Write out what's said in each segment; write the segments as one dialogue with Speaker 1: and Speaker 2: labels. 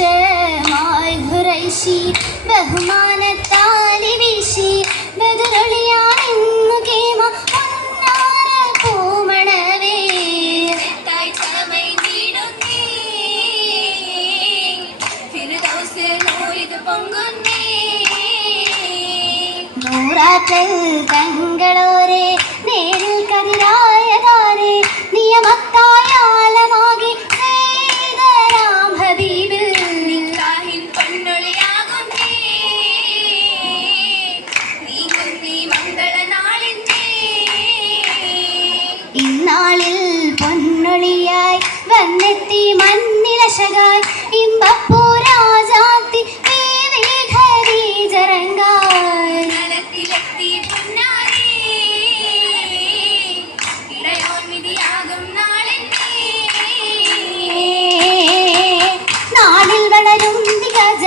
Speaker 1: വർഷമായി ഖുറൈശി ബഹുമാനത്താലി വീശി ബദറൊളിയായെന്നു കേമ ഒന്നാര പൂമണവേ.
Speaker 2: താഴ്ചമൈ നീടുന്നേ ഫിർദൗസിനോരിത് പൊങ്കുന്നേ
Speaker 1: നൂറാത്തൽ തങ്ങളോര ദശകാൽ ഇമ്പപ്പൂ രാജാത്തി നാളിൽ വളരും ഗജ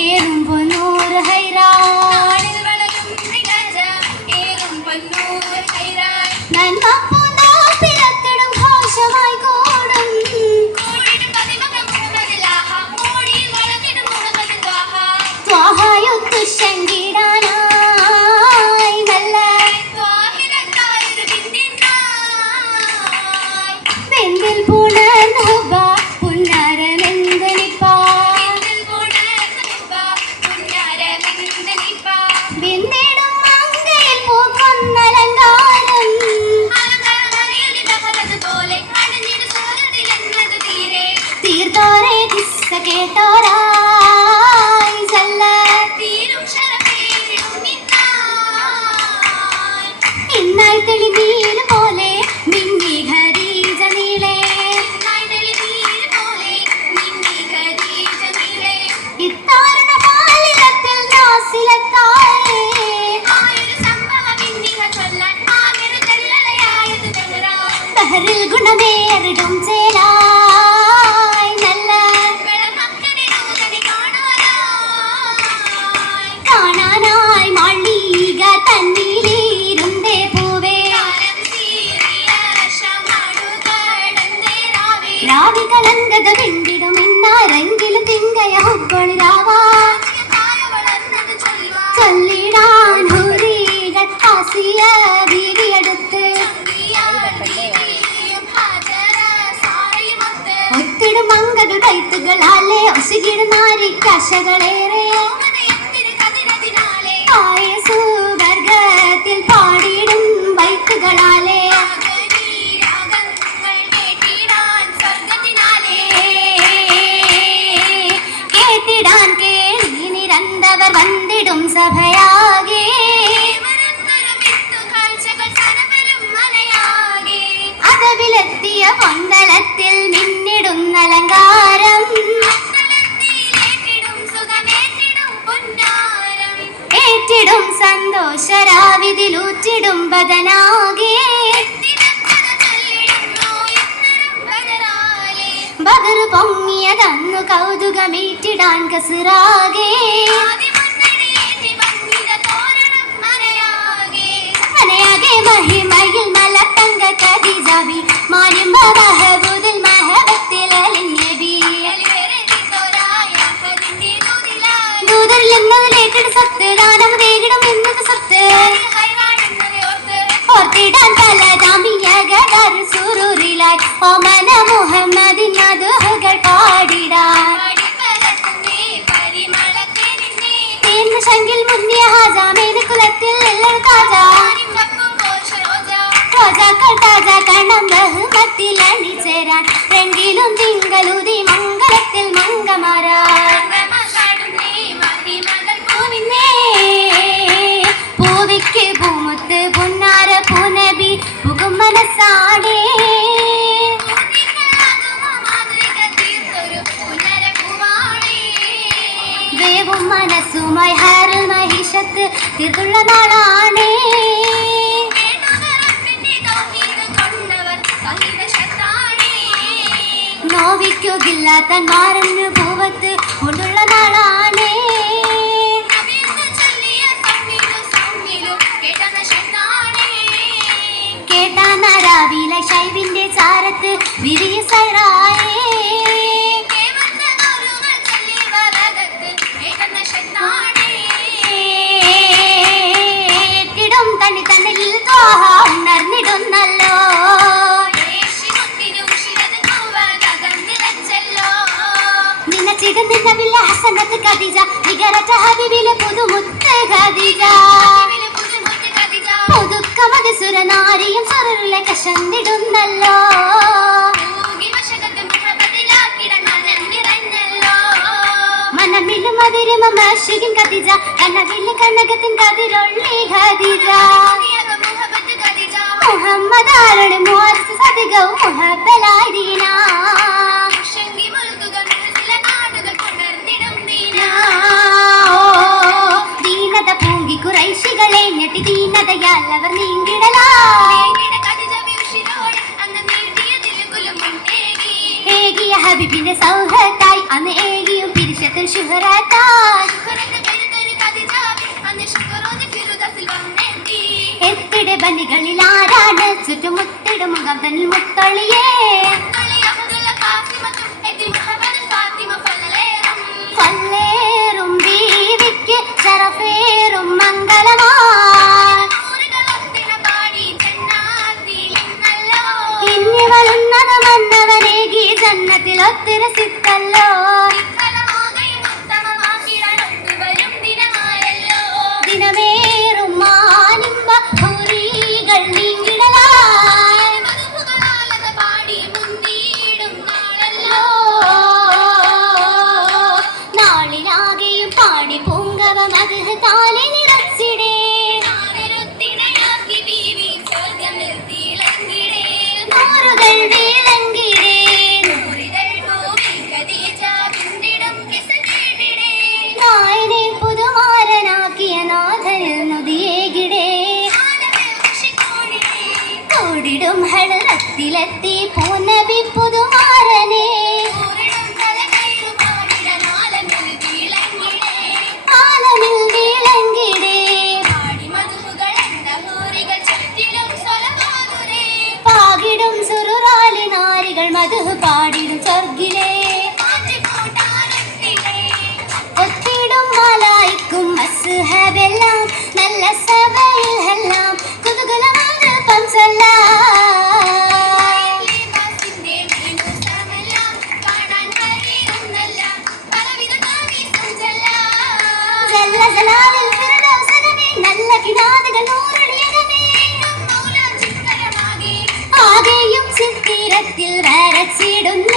Speaker 1: ഏറുമ്പോ നൂറ് നാളിൽ
Speaker 2: വളരും ഗജ ഏറുമ്പോ നൂറ് ഹൈറാ
Speaker 1: toda ആശകളാലെ ഒസുകിടുന്നാരി കശകളെ ശരാവിതിലൂറ്റിടും ബദനാകെ. ബദർ പൊങ്ങിയതന്നു കൗതുകമീറ്റിടാൻ കസുരാകെ മഹിമയിൽ മലത്തങ്ക കതിജാവി മാനിമ്പ മംഗളം ബഹുമത്തിൽ അണിചേരാൻ മനസ്സുമായി ഹരൽ മഹിഷത്ത് തീർത്തുള്ള നാള താത്താൻ മാറഞ്ഞു പൂവത്ത് കൊണ്ടുള്ള നാളാണേ. കേട്ടാ നാരാവില ശൈവിന്റെ ചാരത്ത് വിരിയ സൈറായേ. ഖദീജ കനവിൽ കനകത്തിൻ കതിരൊള്ളി ഖദീജ മുഹമ്മദ് ആരുടെ മുഹാസ് സദികവും മുഹബലാദീന ദീനത പൂങ്കി കുറൈശികളെ ഞെട്ടി ദീനതയാലവർ നീങ്ങിടലാ ഹബിബിന്റെ സൗഹൃദായി അന്ന് ഏ دل شهرتك
Speaker 2: شهرتك غير طريقة جابي أنا شكروني في رودة البمندي
Speaker 1: எத்திட பணிகளில் ஆராட சுற்று முத்திடு முகம் தன்னில் முத்தொழியே திலத்தே போனவி புதுமாறனே. மதுகு பாடிடும் சொர்கிலே ஒத்திடும் மலாய்க்கும் அசுஹபெல்லாம் நல்ல വരച്ചിടുന്നു.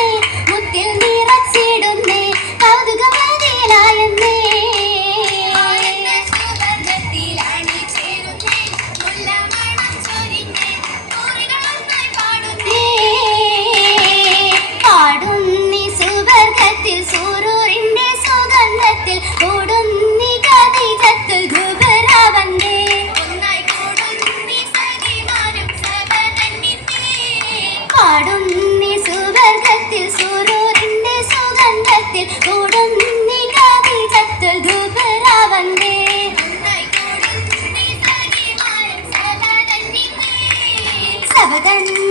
Speaker 1: then